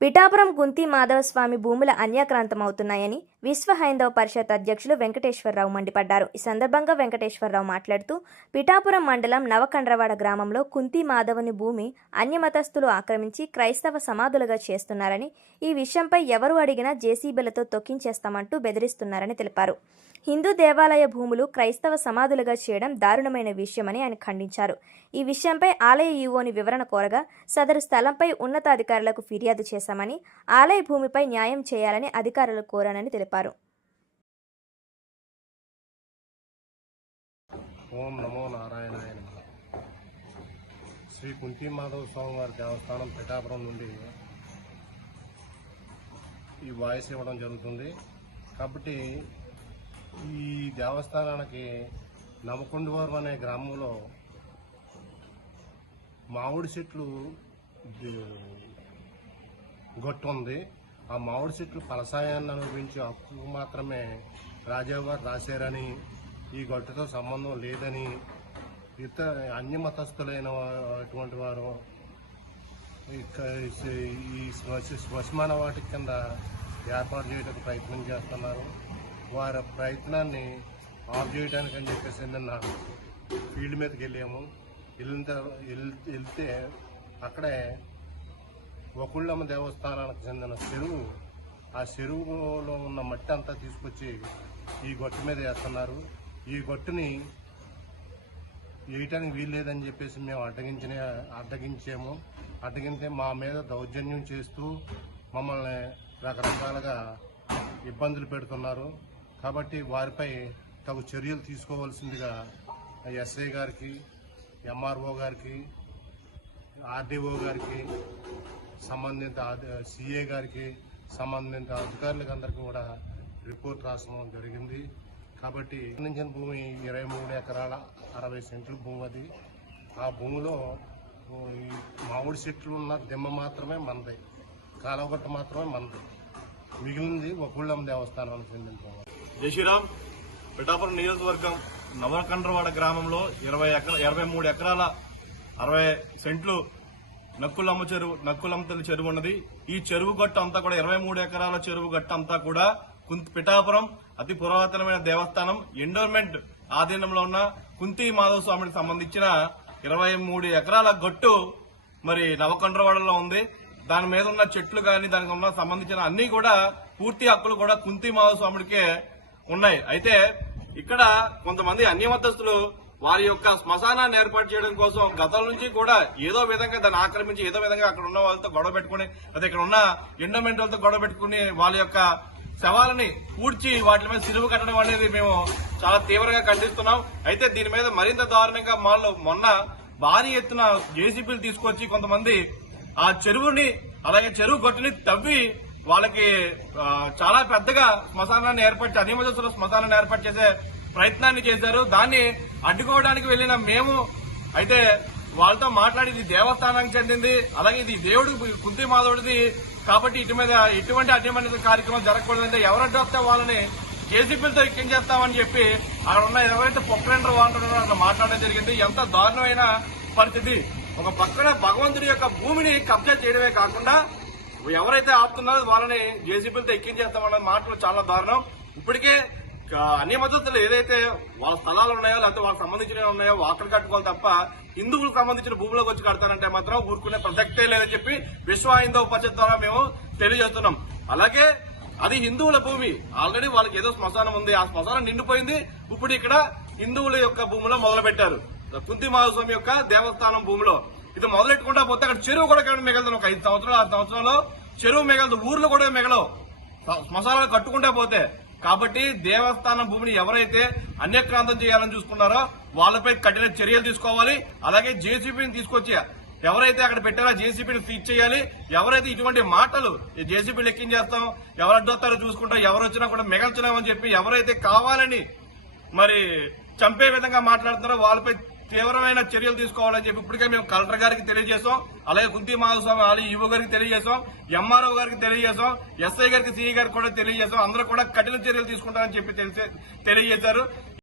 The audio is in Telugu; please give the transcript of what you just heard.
పిఠాపురం గుంతి మాధవస్వామి భూముల అన్యాక్రాంతమవుతున్నాయని విశ్వ హైందవ పరిషత్ అధ్యక్షులు వెంకటేశ్వరరావు మండిపడ్డారు. ఈ సందర్భంగా వెంకటేశ్వరరావు మాట్లాడుతూ పిఠాపురం మండలం నవకండ్రవాడ గ్రామంలో కుంతి మాధవుని భూమి అన్యమతస్థులు ఆక్రమించి క్రైస్తవ సమాధులుగా చేస్తున్నారని ఈ విషయంపై ఎవరు అడిగినా జేసీబీలతో తొక్కించేస్తామంటూ బెదిరిస్తున్నారని తెలిపారు. హిందూ దేవాలయ భూములు క్రైస్తవ సమాధులుగా చేయడం దారుణమైన విషయమని ఆయన ఖండించారు. ఈ విషయంపై ఆలయ ఈవోని వివరణ కోరగా సదరు స్థలంపై ఉన్నతాధికారులకు ఫిర్యాదు చేశామని ఆలయ భూమిపై న్యాయం చేయాలని అధికారులు కోరానని తెలిపారు. ఓం నమో నారాయణాయ శ్రీ కుంతి మాధవ స్వామివారి దేవస్థానం పిఠాపురం నుండి ఈ వాయిస్ ఇవ్వడం జరుగుతుంది. కాబట్టి ఈ దేవస్థానానికి నమకొండవరం అనే గ్రామంలో మామిడి చెట్లు గొట్టు ఉంది ఆ మామిడి చెట్లు ఫలసాయాన్ని అనుభవించే హక్కుకు మాత్రమే రాజావు గారు రాశారని ఈ గట్టుతో సంబంధం లేదని ఇతర అన్య మతస్థులైన అటువంటి వారు ఇక- ఈ శ్మశ- శ్మశాన వాటి కింద ఏర్పాటు చేయడానికి ప్రయత్నం చేస్తున్నారు. వారి ప్రయత్నాన్ని ఆఫ్ చేయడానికి అని చెప్పేసి నిన్న ఫీల్డ్ మీదకి వెళ్ళాము. వెళ్ళిన తర్వాత వెళ్- వెళ్తే అక్కడే వకుళ్ళమ్మ దేవస్థానానికి చెందిన చెరువు ఆ చెరువులో ఉన్న మట్టి అంతా తీసుకొచ్చి ఈ గొట్టు మీద వేస్తున్నారు. ఈ గొట్టుని వేయటానికి వీల్లేదని చెప్పేసి మేము అడ్డగించిన అడ్డగించాము అడ్డగితే మా మీద దౌర్జన్యం చేస్తూ మమ్మల్ని రకరకాలుగా ఇబ్బందులు పెడుతున్నారు. కాబట్టి వారిపై తగు చర్యలు తీసుకోవాల్సిందిగా ఎస్ఐ గారికి ఎంఆర్ఓ గారికి ఆర్డీఓ గారికి సంబంధిత సిఏ గారికి సంబంధిత అధికారులకు అందరికీ కూడా రిపోర్ట్ రాసడం జరిగింది. కాబట్టి నిర్ణయించిన భూమి ఇరవై మూడు ఎకరాల అరవై సెంట్ల భూమి అది. ఆ భూమిలో ఈ మామిడి చెట్లు ఉన్న దిమ్మ మాత్రమే మనది కాలవగట్ట మాత్రమే మనది మిగిలింది వకుళ్ళం దేవస్థానానికి చెందిన భూమి జై శ్రీరామ్. పిఠాపురం నియోజకవర్గం నవకండ్రవాడ గ్రామంలో ఇరవై ఎకర ఇరవై మూడు ఎకరాల అరవై సెంట్లు నక్కులమ్మ చెరువు నక్కులమ్మ తల్లి చెరువు ఉన్నది. ఈ చెరువు గట్టు అంతా కూడా ఇరవై మూడు ఎకరాల చెరువు గట్టు అంతా కూడా కుంతి పిఠాపురం అతి పురాతనమైన దేవస్థానం. ఎండోర్మెంట్ ఆధీనంలో ఉన్న కుంతి మాధవ స్వామికి సంబంధించిన ఇరవై మూడు ఎకరాల గట్టు మరి నవకండ్రవాడలో ఉంది. దాని మీద ఉన్న చెట్లు కానీ దానికి ఉన్న సంబంధించిన అన్ని కూడా పూర్తి హక్కులు కూడా కుంతి మాధవ స్వామికే ఉన్నాయి. అయితే ఇక్కడ కొంతమంది అన్యమతస్తులు వారి యొక్క శ్మశానాన్ని ఏర్పాటు చేయడం కోసం గతం నుంచి కూడా ఏదో విధంగా దాన్ని ఆక్రమించి ఏదో విధంగా అక్కడ ఉన్న వాళ్ళతో గొడవ పెట్టుకుని లేదా ఇక్కడ ఉన్న ఎండోమెంట్ వాళ్ళతో గొడవ పెట్టుకుని వాళ్ళ యొక్క శవాలని పూడ్చి వాటి మీద సిరువు కట్టడం అనేది మేము చాలా తీవ్రంగా ఖండిస్తున్నాం. అయితే దీని మీద మరింత దారుణంగా మాలో మొన్న భారీ ఎత్తున జేసీబీలు తీసుకొచ్చి కొంతమంది ఆ చెరువుని అలాగే చెరువు గట్టుని తవ్వి వాళ్ళకి చాలా పెద్దగా శ్మశానాన్ని ఏర్పాటు అనిమజస్తుల శ్మశానాన్ని ఏర్పాటు చేసే ప్రయత్నాన్ని చేశారు. దాన్ని అడ్డుకోవడానికి వెళ్ళిన మేము అయితే వాళ్ళతో మాట్లాడి ఇది దేవస్థానానికి చెందింది. అలాగే ఇది దేవుడు కుంతి మాధవుడిది. కాబట్టి ఇటు మీద ఎటువంటి అడ్డమైన కార్యక్రమం జరగకూడదంటే ఎవరంటే వస్తే వాళ్ళని జేసీబీలతో ఎక్కించేస్తామని చెప్పి అక్కడ ఉన్న ఎవరైతే పొక్కరెండర్ వాళ్ళు అట్లా మాట్లాడడం జరిగింది. ఎంత దారుణమైన పరిస్థితి. ఒక పక్కన భగవంతుడి యొక్క భూమిని కబ్జా చేయడమే కాకుండా ఎవరైతే ఆపుతున్నారో వాళ్ళని జేసీబీలతో ఎక్కించేస్తామన్న మాటలు చాలా దారుణం. ఇప్పటికే అన్ని మద్దతులు ఏదైతే వాళ్ళ స్థలాలు ఉన్నాయో లేకపోతే వాళ్ళకి సంబంధించినవి ఉన్నాయో అక్కడ కట్టుకోవాలి తప్ప హిందువులకు సంబంధించిన భూమిలోకి వచ్చి కడతానంటే మాత్రం ఊరుకునే ప్రసక్తే లేదని చెప్పి విశ్వ హిందవ పరిషత్ ద్వారా మేము తెలియజేస్తున్నాం. అలాగే అది హిందువుల భూమి. ఆల్రెడీ వాళ్ళకి ఏదో శ్మశానం ఉంది. ఆ శ్మశానం నిండిపోయింది. ఇప్పుడు ఇక్కడ హిందువుల యొక్క భూమిలో మొదలు పెట్టారు కుంతి మహాస్వామి యొక్క దేవస్థానం భూమిలో. ఇది మొదలెట్టుకుంటా పోతే అక్కడ చెరువు కూడా మిగలదు. ఒక ఐదు సంవత్సరాలు ఆరు సంవత్సరాలు చెరువు మిగలదు. ఊర్లు కూడా మిగలవు. శ్మశానాలు కట్టుకుంటా పోతే కాబట్టి దేవస్థానం భూమిని ఎవరైతే అన్యక్రాంతం చేయాలని చూసుకున్నారో వాళ్ళపై కఠిన చర్యలు తీసుకోవాలి. అలాగే జేసీబీని తీసుకొచ్చి ఎవరైతే అక్కడ పెట్టారో జేసీబీని సీజ్ చేయాలి. ఎవరైతే ఇటువంటి మాటలు జేసీబీ లెక్కించేస్తాం ఎవరు అడ్డొస్తారో చూసుకుంటాం ఎవరు వచ్చినా కూడా మిగల్చున్నామని చెప్పి ఎవరైతే కావాలని మరి చంపే విధంగా మాట్లాడుతున్నారో వాళ్ళపై తీవ్రమైన చర్యలు తీసుకోవాలని చెప్పి ఇప్పటికే మేము కలెక్టర్ గారికి తెలియజేసాం అలాగే కుంతి మాధవస్వామి అలాగే ఈవో గారికి తెలియజేసాం ఎంఆర్ఓ గారికి తెలియజేసాం ఎస్ఐ గారికి సిఐ గారికి కూడా తెలియజేసాం అందరూ కూడా కఠిన చర్యలు తీసుకుంటారని చెప్పి తెలిసే- తెలియజేశారు.